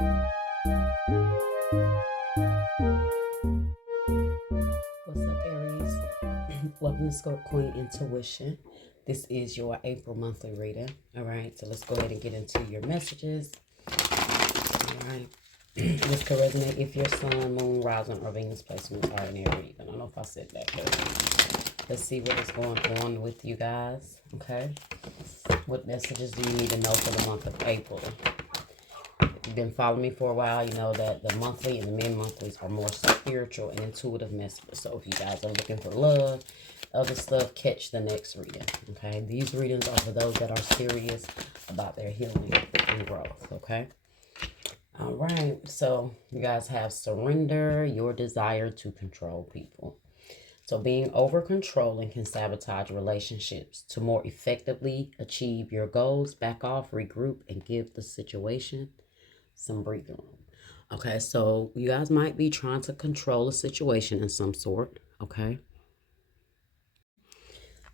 What's up, Aries? Welcome to Scope Queen Intuition. This is your April monthly reading. All right, so let's go ahead and get into your messages. All right. This could resonate if your sun, moon, rising, or Venus placements are in Aries. I don't know if I said that correctly. Let's see what is going on with you guys. Okay. What messages do you need to know for the month of April? If you've been following me for a while, you know that the monthly and the mid-monthlies are more spiritual and intuitive messages. So if you guys are looking for love, other stuff, catch the next reading. Okay. These readings are for those that are serious about their healing and growth. Okay. All right, so you guys have surrender your desire to control people. So being over controlling can sabotage relationships. To more effectively achieve your goals, back off, regroup, and give the situation some breathing room. Okay, so you guys might be trying to control a situation in some sort. Okay.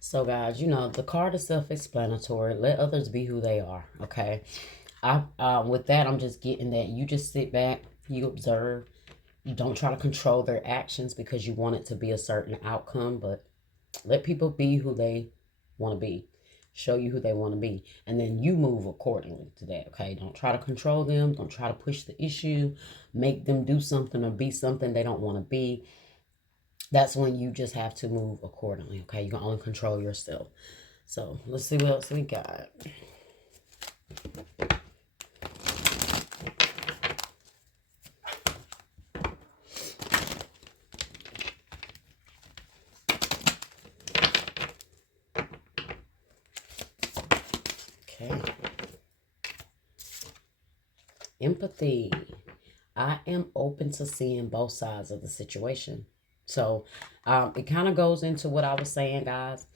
So guys, you know, the card is self-explanatory. Let others be who they are. Okay. With that, I'm just getting that you just sit back, you observe, you don't try to control their actions because you want it to be a certain outcome, but let people be who they want to be, show you who they want to be, and then you move accordingly to that. Okay, don't try to control them, don't try to push the issue, make them do something or be something they don't want to be. That's when you just have to move accordingly. Okay, you can only control yourself. So let's see what else we got. Okay. Empathy. I am open to seeing both sides of the situation. So it kind of goes into what I was saying, guys.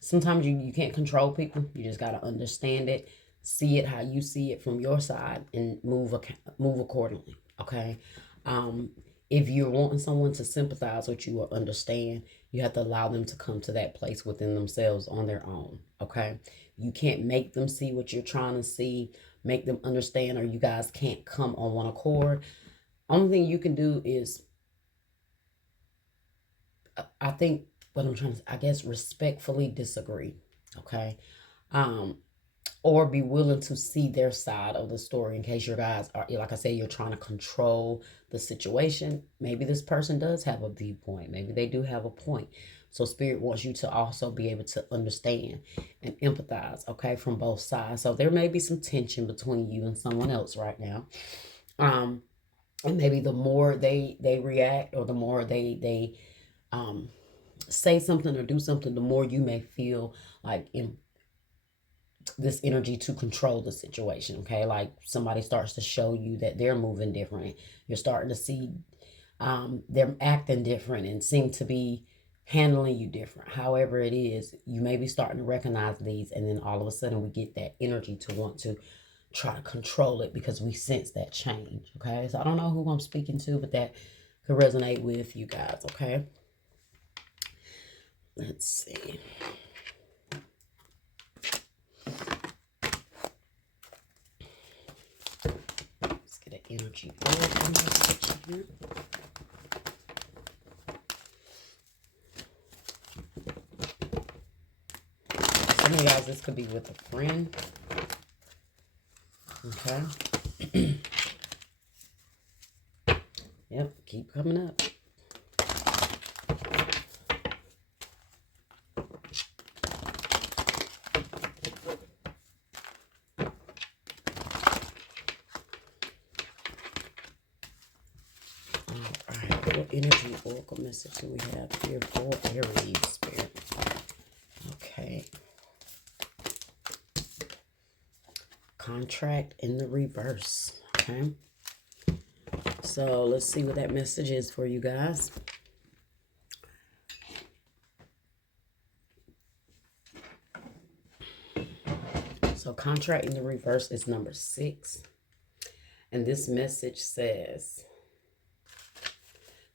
Sometimes you can't control people. You just got to understand it, see it how you see it from your side, and move accordingly. Okay. If you're wanting someone to sympathize with you or understand, you have to allow them to come to that place within themselves on their own. Okay. You can't make them see what you're trying to see, make them understand, or you guys can't come on one accord. Only thing you can do is, I think what I'm trying to, I guess, respectfully disagree. Okay. Or be willing to see their side of the story in case your guys are, like I said, you're trying to control the situation. Maybe this person does have a viewpoint. Maybe they do have a point. So Spirit wants you to also be able to understand and empathize, okay, from both sides. So there may be some tension between you and someone else right now. And maybe the more they react, or the more they say something or do something, the more you may feel like in this energy to control the situation. Okay, like somebody starts to show you that they're moving different. You're starting to see them acting different and seem to be handling you different. However it is, you may be starting to recognize these, and then all of a sudden we get that energy to want to try to control it because we sense that change. Okay, so I don't know who I'm speaking to, but that could resonate with you guys. Okay, let's see. Let's get an energy here. Some of you guys, this could be with a friend. Okay. Yep, keep coming up. Alright, what energy oracle message do we have here for Aries Spirit? Okay. Contract in the reverse. Okay. So let's see what that message is for you guys. So contract in the reverse is number 6. And this message says,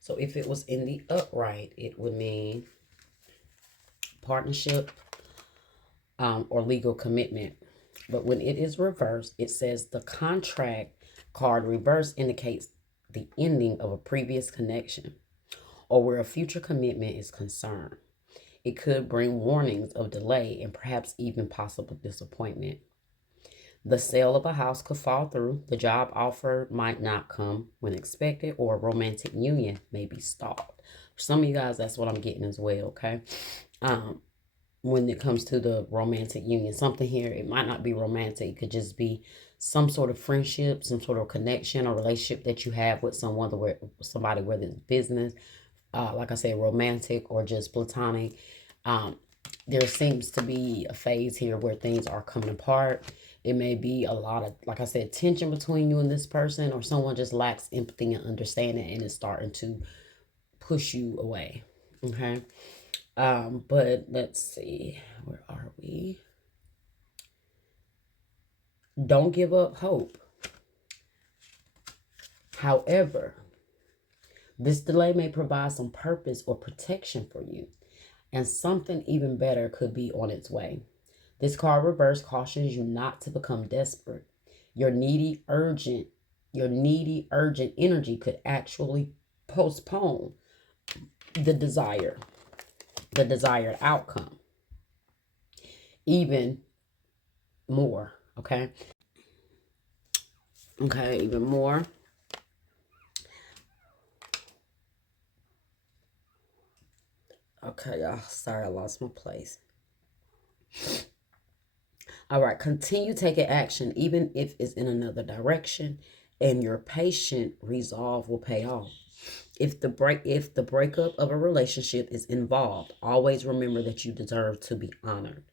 so if it was in the upright, it would mean partnership or legal commitment. But when it is reversed, it says the contract Card reverse indicates the ending of a previous connection or where a future commitment is concerned. It could bring warnings of delay and perhaps even possible disappointment. The sale of a house could fall through. The job offer might not come when expected, or a romantic union may be stalled. For some of you guys, that's what I'm getting as well, okay? When it comes to the romantic union, something here, it might not be romantic. It could just be some sort of friendship, some sort of connection or relationship that you have with someone, somebody, whether it's business, like I said, romantic or just platonic. There seems to be a phase here where things are coming apart. It may be a lot of, like I said, tension between you and this person, or someone just lacks empathy and understanding and is starting to push you away. Okay. But let's see, where are we? Don't give up hope. However, this delay may provide some purpose or protection for you, and something even better could be on its way. This card reverse cautions you not to become desperate. Your needy, urgent energy could actually postpone the desired outcome even more. Okay, even more. Okay, y'all, sorry I lost my place. All right, continue taking action even if it's in another direction, and your patient resolve will pay off. If the breakup of a relationship is involved, always remember that you deserve to be honored.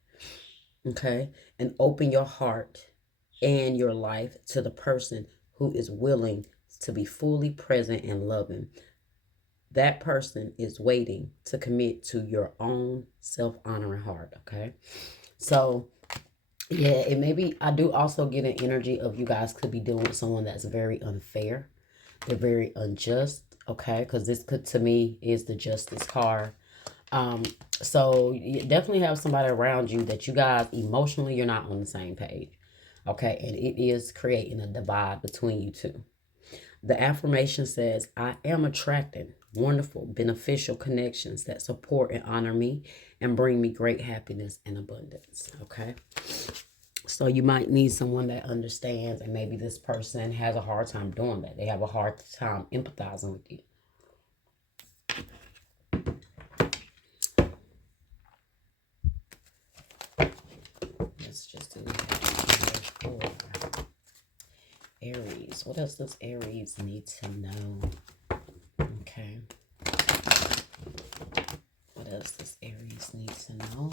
Okay? And open your heart and your life to the person who is willing to be fully present and loving. That person is waiting to commit to your own self-honoring heart. Okay? So yeah, it may be, I do also get an energy of you guys could be dealing with someone that's very unfair. They're very unjust, okay? Because this could, to me, is the justice card. So you definitely have somebody around you that you guys, emotionally, you're not on the same page, okay? And it is creating a divide between you two. The affirmation says, I am attracting wonderful, beneficial connections that support and honor me and bring me great happiness and abundance, okay? So you might need someone that understands, and maybe this person has a hard time doing that. They have a hard time empathizing with you. Let's just do that for Aries. What else does Aries need to know? Okay. What else does Aries need to know?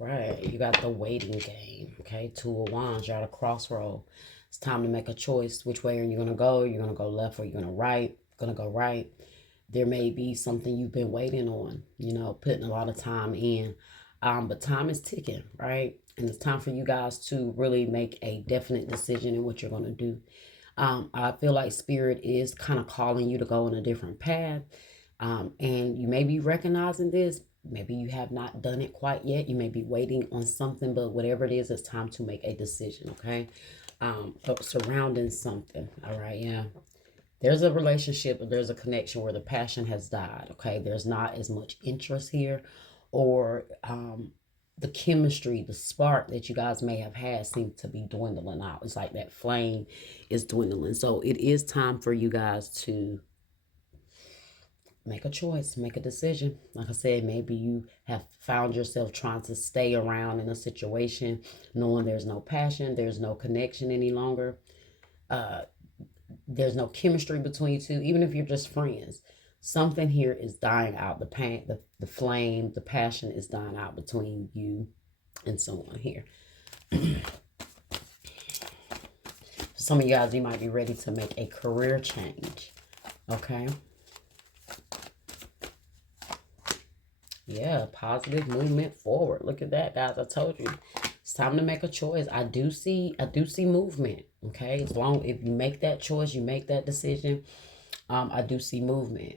Right, you got the waiting game, okay? Two of Wands, you're at a crossroad. It's time to make a choice. Which way are you going to go? You're going to go left or you're going to right? Going to go right. There may be something you've been waiting on, you know, putting a lot of time in. But time is ticking, right? And it's time for you guys to really make a definite decision in what you're going to do. I feel like Spirit is kind of calling you to go in a different path. And you may be recognizing this. Maybe you have not done it quite yet. You may be waiting on something, but whatever it is, it's time to make a decision, okay? But surrounding something, all right? Yeah. There's a relationship, or there's a connection where the passion has died, okay? There's not as much interest here, or the chemistry, the spark that you guys may have had seems to be dwindling out. It's like that flame is dwindling. So it is time for you guys to make a choice, make a decision. Like I said, maybe you have found yourself trying to stay around in a situation knowing there's no passion, there's no connection any longer. There's no chemistry between you two, even if you're just friends. Something here is dying out. The flame, the passion is dying out between you and someone here. Some of you guys, you might be ready to make a career change. Okay. Yeah, positive movement forward. Look at that, guys. I told you. It's time to make a choice. I do see movement. Okay. If you make that choice, you make that decision, I do see movement.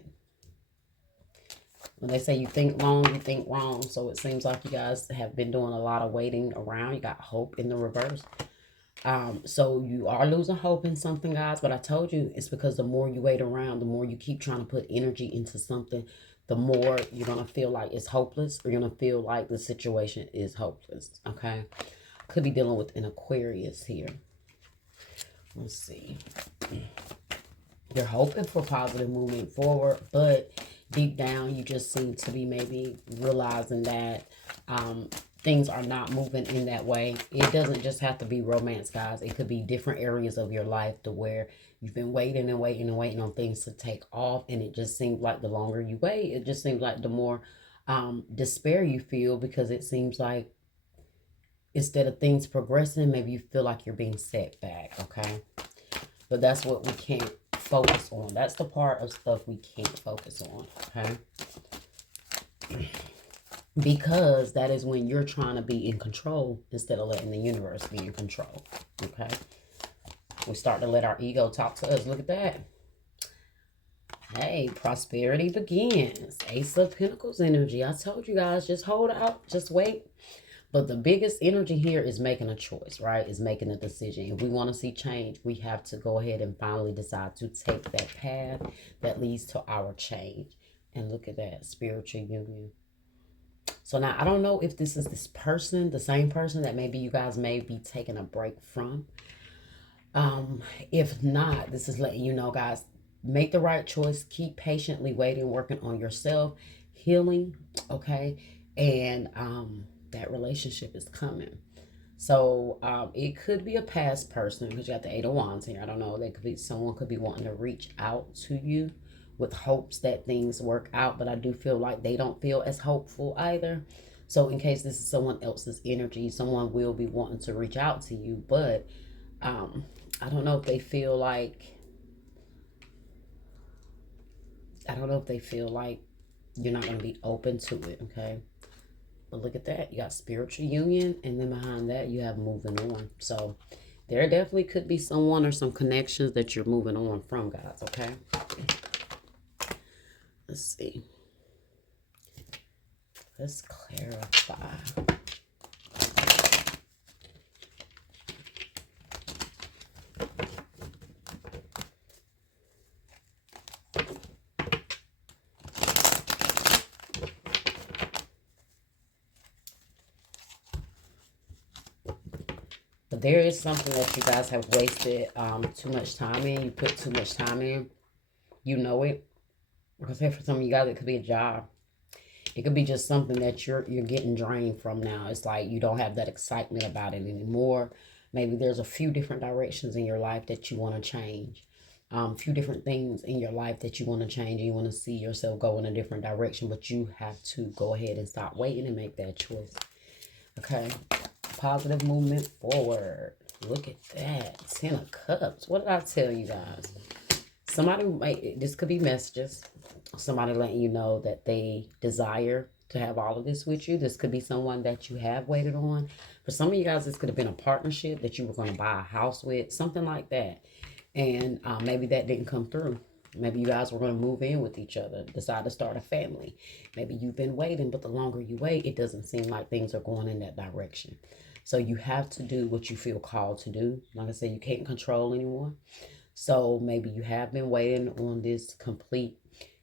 When they say you think long, you think wrong. So it seems like you guys have been doing a lot of waiting around. You got hope in the reverse. So you are losing hope in something, guys. But I told you it's because the more you wait around, the more you keep trying to put energy into something, the more you're going to feel like it's hopeless, or you're going to feel like the situation is hopeless. Okay. Could be dealing with an Aquarius here. Let's see. You're hoping for positive movement forward, but deep down, you just seem to be maybe realizing that things are not moving in that way. It doesn't just have to be romance, guys. It could be different areas of your life to where you've been waiting and waiting and waiting on things to take off. And it just seems like the longer you wait, it just seems like the more despair you feel, because it seems like instead of things progressing, maybe you feel like you're being set back, okay? But that's what we can't focus on. That's the part of stuff we can't focus on, okay? Because that is when you're trying to be in control instead of letting the universe be in control, okay? We start to let our ego talk to us. Look at that. Hey, prosperity begins. Ace of Pentacles energy. I told you guys, just hold out, just wait. But the biggest energy here is making a choice, right? Is making a decision. If we want to see change, we have to go ahead and finally decide to take that path that leads to our change. And look at that, spiritual union. So now, I don't know if this is this person, the same person that maybe you guys may be taking a break from. If not, this is letting you know, guys, make the right choice. Keep patiently waiting, working on yourself, healing, okay? And that relationship is coming. So it could be a past person, because you got the Eight of Wands here. I don't know. They could be, someone could be wanting to reach out to you with hopes that things work out, but I do feel like they don't feel as hopeful either. So in case this is someone else's energy, someone will be wanting to reach out to you, but I don't know if they feel like, you're not going to be open to it, okay? But look at that. You got spiritual union, and then behind that, you have moving on. So there definitely could be someone or some connections that you're moving on from, guys, okay? Let's see. Let's clarify. But there is something that you guys have wasted too much time in. You put too much time in. You know it. Because for some of you guys, it could be a job. It could be just something that you're getting drained from now. It's like you don't have that excitement about it anymore. Maybe there's a few different directions in your life that you want to change. A few different things in your life that you want to change. And you want to see yourself go in a different direction. But you have to go ahead and stop waiting and make that choice. Okay. Positive movement forward. Look at that. 10 of Cups. What did I tell you guys? Somebody might, this could be messages. Somebody letting you know that they desire to have all of this with you. This could be someone that you have waited on. For some of you guys, this could have been a partnership that you were going to buy a house with. Something like that. And maybe that didn't come through. Maybe you guys were going to move in with each other, decide to start a family. Maybe you've been waiting, but the longer you wait, it doesn't seem like things are going in that direction. So you have to do what you feel called to do. Like I said, you can't control anyone. So maybe you have been waiting on this complete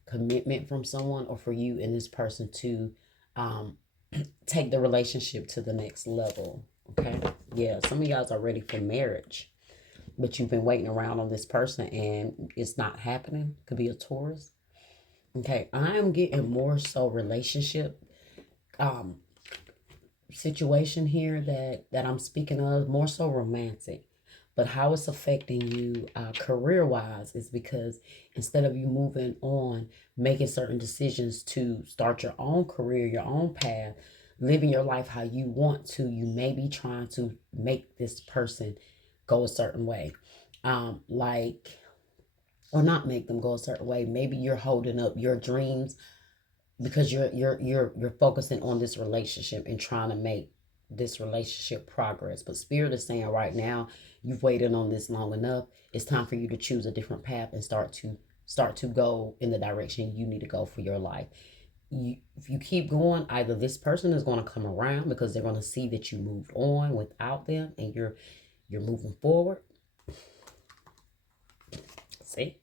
commitment from someone, or for you and this person to take the relationship to the next level. Okay. Yeah. Some of you guys are ready for marriage, but you've been waiting around on this person and it's not happening. Could be a Taurus. Okay. I'm getting more so relationship situation here that I'm speaking of, more so romantic. But how it's affecting you career-wise is because instead of you moving on, making certain decisions to start your own career, your own path, living your life how you want to, you may be trying to make this person go a certain way. Or not make them go a certain way. Maybe you're holding up your dreams because you're focusing on this relationship and trying to make this relationship progress. But Spirit is saying right now, you've waited on this long enough. It's time for you to choose a different path and start to start to go in the direction you need to go for your life. If you keep going, either this person is going to come around because they're going to see that you moved on without them and you're moving forward. See?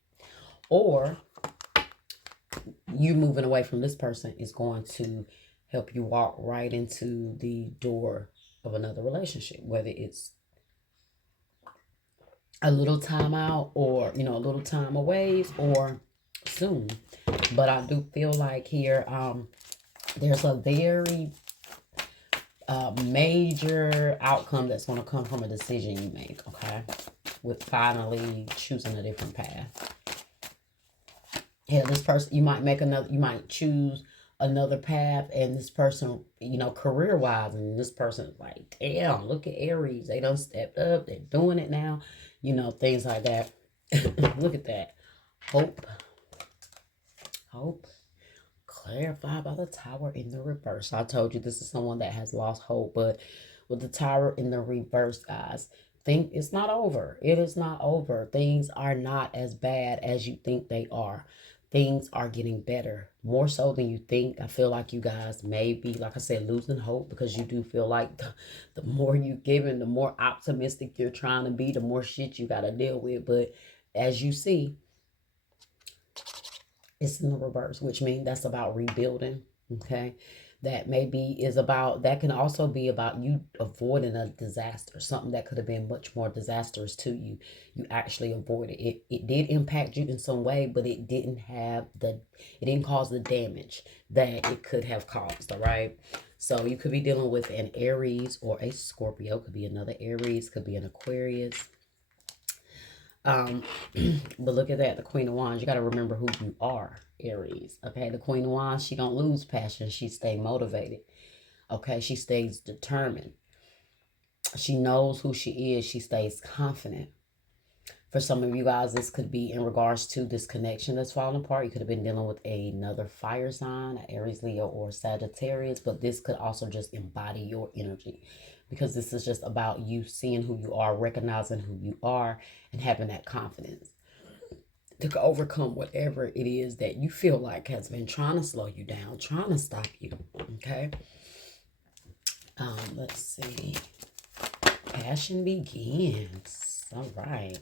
Or you moving away from this person is going to help you walk right into the door of another relationship, whether it's a little time out or, a little time away or soon. But I do feel like here, there's a very major outcome that's going to come from a decision you make, okay? With finally choosing a different path. Yeah, this person, you might choose another path, and this person, career-wise, and this person like, damn, look at Aries. They done stepped up. They're doing it now. Things like that. Look at that. Hope. Clarified by the Tower in the reverse. I told you this is someone that has lost hope, but with the Tower in the reverse, guys, think it's not over. It is not over. Things are not as bad as you think they are. Things are getting better, more so than you think. I feel like you guys may be, like I said, losing hope, because you do feel like the more you giving, the more optimistic you're trying to be, the more shit you got to deal with. But as you see, it's in the reverse, which means that's about rebuilding, okay? That can also be about you avoiding a disaster, something that could have been much more disastrous to you. You actually avoided it. It did impact you in some way, but it didn't cause the damage that it could have caused, all right? So you could be dealing with an Aries or a Scorpio, could be another Aries, could be an Aquarius. But look at that, the Queen of Wands. You got to remember who you are, Aries. Okay, the Queen of Wands, she don't lose passion. She stay motivated. Okay, she stays determined. She knows who she is. She stays confident. For some of you guys, this could be in regards to this connection that's falling apart. You could have been dealing with another fire sign, Aries, Leo, or Sagittarius, but this could also just embody your energy, because this is just about you seeing who you are, recognizing who you are, and having that confidence to overcome whatever it is that you feel like has been trying to slow you down, trying to stop you, okay? Let's see. Passion begins. All right.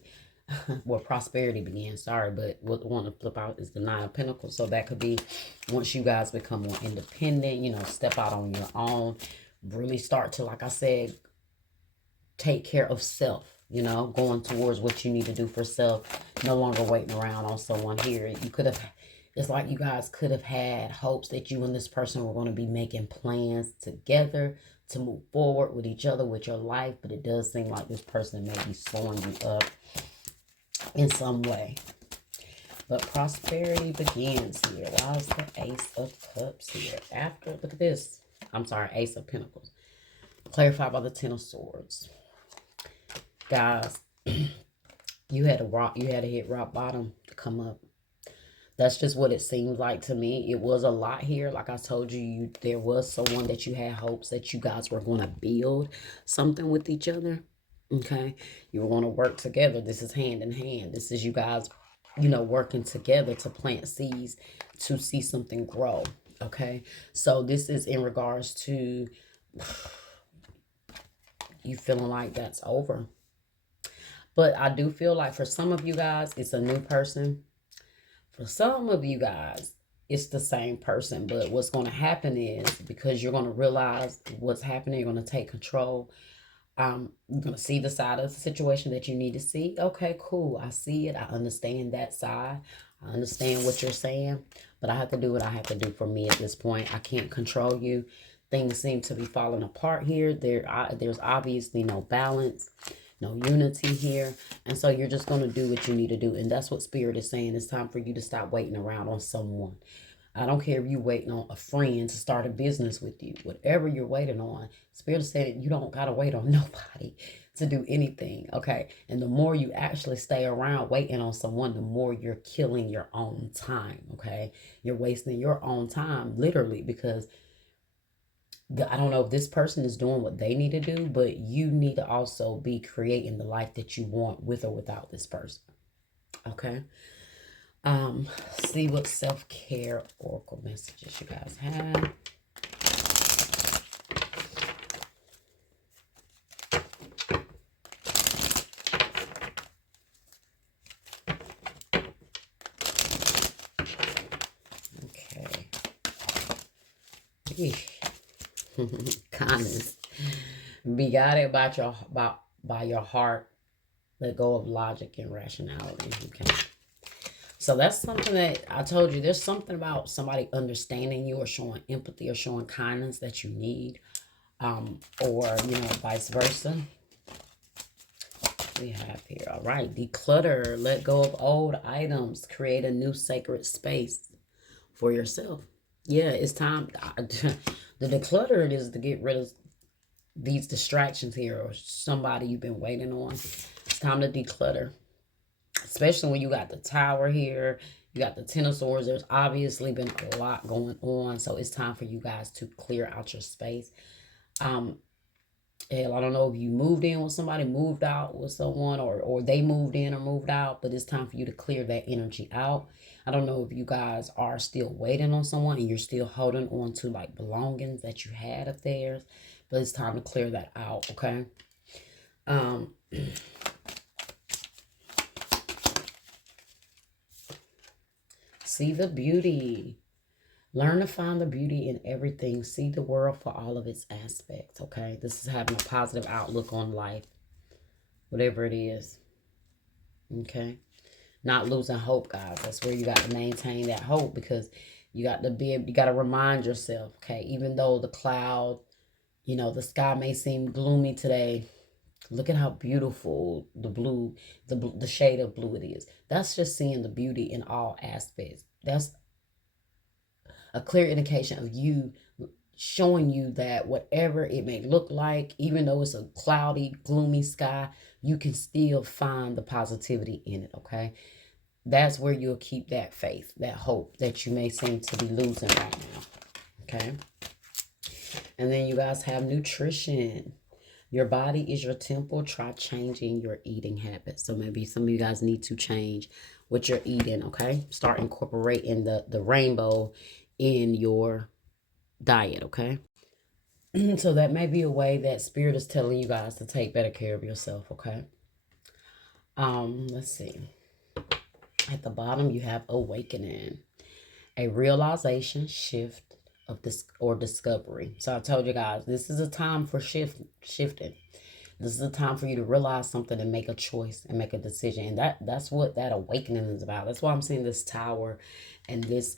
Well, prosperity begins, sorry, but what I want to flip out is the Nine of Pentacles. So that could be once you guys become more independent, step out on your own, really start to, like I said, take care of self, going towards what you need to do for self, no longer waiting around on someone here. It's like you guys could have had hopes that you and this person were going to be making plans together to move forward with each other, with your life, but it does seem like this person may be slowing you up in some way. But prosperity begins here. Why is the Ace of Cups here? Look at this. I'm sorry, Ace of Pentacles. Clarified by the Ten of Swords. Guys, you had to hit rock bottom to come up. That's just what it seems like to me. It was a lot here. Like I told you, there was someone that you had hopes that you guys were going to build something with each other. Okay, you were going to work together. This is hand in hand. This is you guys, working together to plant seeds to see something grow. Okay, so this is in regards to you feeling like that's over. But I do feel like for some of you guys, it's a new person. For some of you guys, it's the same person. But what's going to happen is, because you're going to realize what's happening, you're going to take control. You're going to see the side of the situation that you need to see. Okay, cool. I see it. I understand that side. I understand what you're saying. But I have to do what I have to do for me at this point. I can't control you. Things seem to be falling apart here. There's obviously no balance, no unity here. And so you're just going to do what you need to do. And that's what Spirit is saying. It's time for you to stop waiting around on someone. I don't care if you're waiting on a friend to start a business with you. Whatever you're waiting on, Spirit said you don't got to wait on nobody to do anything, okay? And the more you actually stay around waiting on someone, the more you're killing your own time, okay? You're wasting your own time, literally, because I don't know if this person is doing what they need to do, but you need to also be creating the life that you want with or without this person, okay? See what self-care oracle messages you guys have. Okay. Kindness. Be guided by your heart. Let go of logic and rationality. Okay. So that's something that I told you. There's something about somebody understanding you or showing empathy or showing kindness that you need. Or, vice versa. We have here, all right, declutter, let go of old items, create a new sacred space for yourself. Yeah, it's time. The declutter is to get rid of these distractions here or somebody you've been waiting on. It's time to declutter, especially when you got the Tower here, you got the Ten of Swords. There's obviously been a lot going on, so it's time for you guys to clear out your space. Hell, I don't know if you moved in with somebody, moved out with someone, or they moved in or moved out, but it's time for you to clear that energy out. I don't know if you guys are still waiting on someone and you're still holding on to like belongings that you had of theirs, but it's time to clear that out, okay? See the beauty. Learn to find the beauty in everything. See the world for all of its aspects, okay? This is having a positive outlook on life, whatever it is, okay? Not losing hope, guys. That's where you got to maintain that hope, because you got to remind yourself, okay? Even though the cloud, the sky may seem gloomy today, look at how beautiful the blue, the shade of blue it is. That's just seeing the beauty in all aspects. That's a clear indication of you, showing you that whatever it may look like, even though it's a cloudy, gloomy sky, you can still find the positivity in it, okay? That's where you'll keep that faith, that hope that you may seem to be losing right now, okay? And then you guys have nutrition. Your body is your temple. Try changing your eating habits. So maybe some of you guys need to change what you're eating, okay? Start incorporating the rainbow in your diet, okay? So that may be a way that Spirit is telling you guys to take better care of yourself, okay? Let's see. At the bottom, you have awakening, a realization, shift of this or discovery. So I told you guys, this is a time for shifting. This is a time for you to realize something and make a choice and make a decision. And that's what that awakening is about. That's why I'm seeing this Tower and this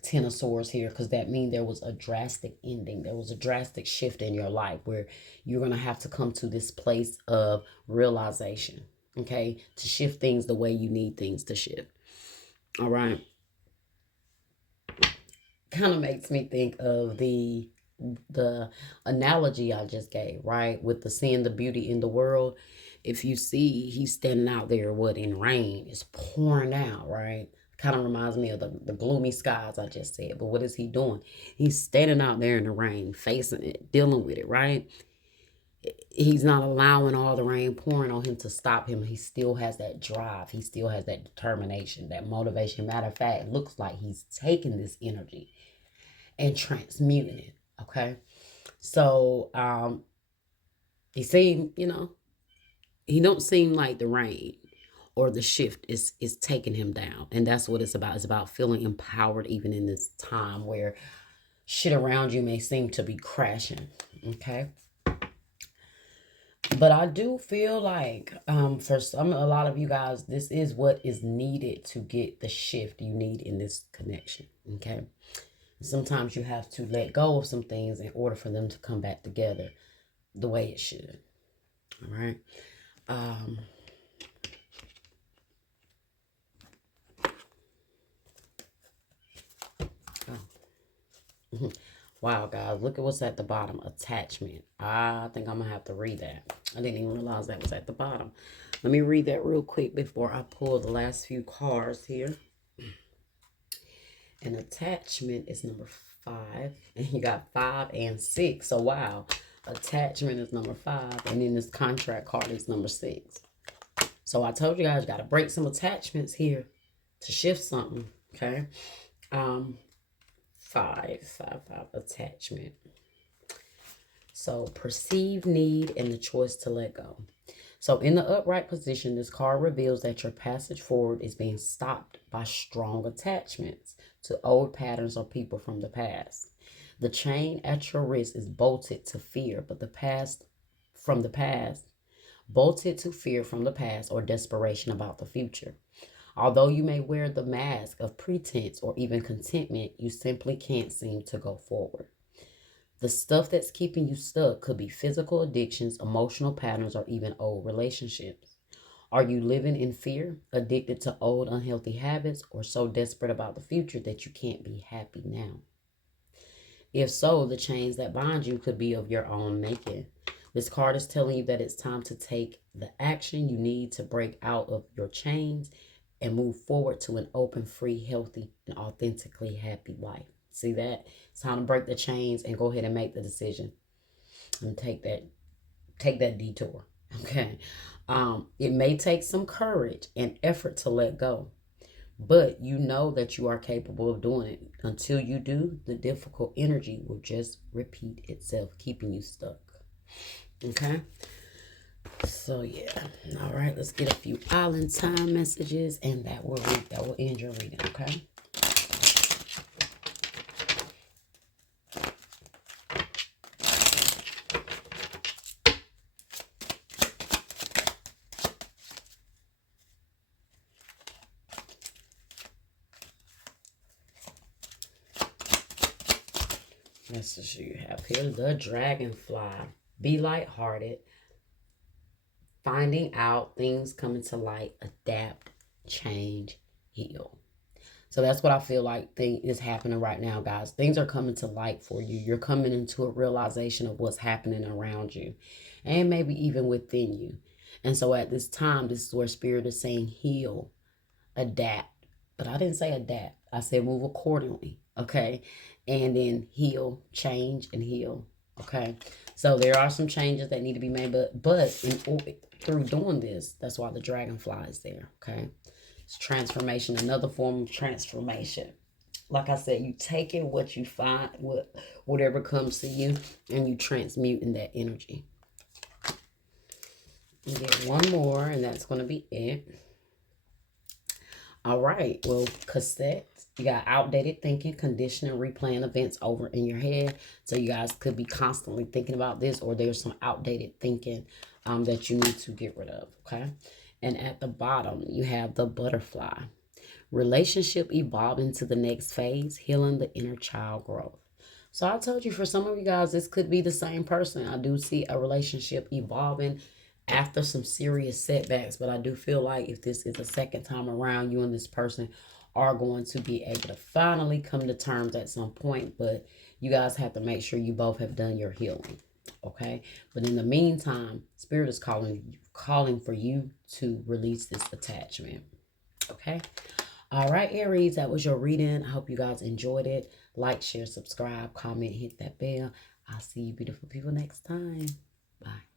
Ten of Swords here, because that means there was a drastic ending. There was a drastic shift in your life where you're going to have to come to this place of realization, okay, to shift things the way you need things to shift. All right. Kind of makes me think of the analogy I just gave, right? With the seeing the beauty in the world. If you see he's standing out there, in rain, it's pouring out, right? Kind of reminds me of the gloomy skies I just said. But what is he doing? He's standing out there in the rain, facing it, dealing with it, right? He's not allowing all the rain pouring on him to stop him. He still has that drive. He still has that determination, that motivation. Matter of fact, it looks like he's taking this energy and transmuting it, okay? So, he seemed, he don't seem like the rain or the shift is taking him down. And that's what it's about. It's about feeling empowered even in this time where shit around you may seem to be crashing, okay? But I do feel like for a lot of you guys, this is what is needed to get the shift you need in this connection, okay? Sometimes you have to let go of some things in order for them to come back together the way it should, all right? Wow, guys, look at what's at the bottom. Attachment. I think I'm going to have to read that. I didn't even realize that was at the bottom. Let me read that real quick before I pull the last few cards here. And attachment is number 5. And you got 5 and 6. So, wow. Attachment is number 5. And then this contract card is number 6. So, I told you guys, you got to break some attachments here. to shift something, okay? Five, attachment. So perceived need and the choice to let go. So in the upright position, this card reveals that your passage forward is being stopped by strong attachments to old patterns or people from the past. The chain at your wrist is bolted to fear, but bolted to fear from the past or desperation about the future. Although you may wear the mask of pretense or even contentment, you simply can't seem to go forward. The stuff that's keeping you stuck could be physical addictions, emotional patterns, or even old relationships. Are you living in fear, addicted to old unhealthy habits, or so desperate about the future that you can't be happy now? If so, the chains that bind you could be of your own making. This card is telling you that it's time to take the action you need to break out of your chains and move forward to an open, free, healthy, and authentically happy life. See that? It's time to break the chains and go ahead and make the decision and take that detour. Okay. It may take some courage and effort to let go, but you know that you are capable of doing it. Until you do, the difficult energy will just repeat itself, keeping you stuck. Okay? So yeah. All right, let's get a few island time messages, and that will end your reading, okay? Message you have here, the dragonfly. Be lighthearted. Finding out, things coming to light, adapt, change, heal. So that's what I feel like is happening right now, guys. Things are coming to light for you. You're coming into a realization of what's happening around you and maybe even within you. And so at this time, this is where Spirit is saying heal, adapt. But I didn't say adapt. I said move accordingly, okay? And then heal, change, and heal, okay? So there are some changes that need to be made, but through doing this, that's why the dragonfly is there, okay? It's transformation, another form of transformation. Like I said, you take in what you find, whatever comes to you, and you transmute in that energy. You get one more, and that's going to be it. All right, well, cassette, you got outdated thinking, conditioning, replaying events over in your head. So you guys could be constantly thinking about this, or there's some outdated thinking that you need to get rid of, okay? And at the bottom, you have the butterfly. Relationship evolving to the next phase, healing the inner child growth. So I told you, for some of you guys, this could be the same person. I do see a relationship evolving after some serious setbacks, but I do feel like if this is the second time around, you and this person are going to be able to finally come to terms at some point, but you guys have to make sure you both have done your healing, okay? But in the meantime, Spirit is calling for you to release this attachment, okay? All right, Aries, that was your reading. I hope you guys enjoyed it. Like, share, subscribe, comment, hit that bell. I'll see you beautiful people next time. Bye.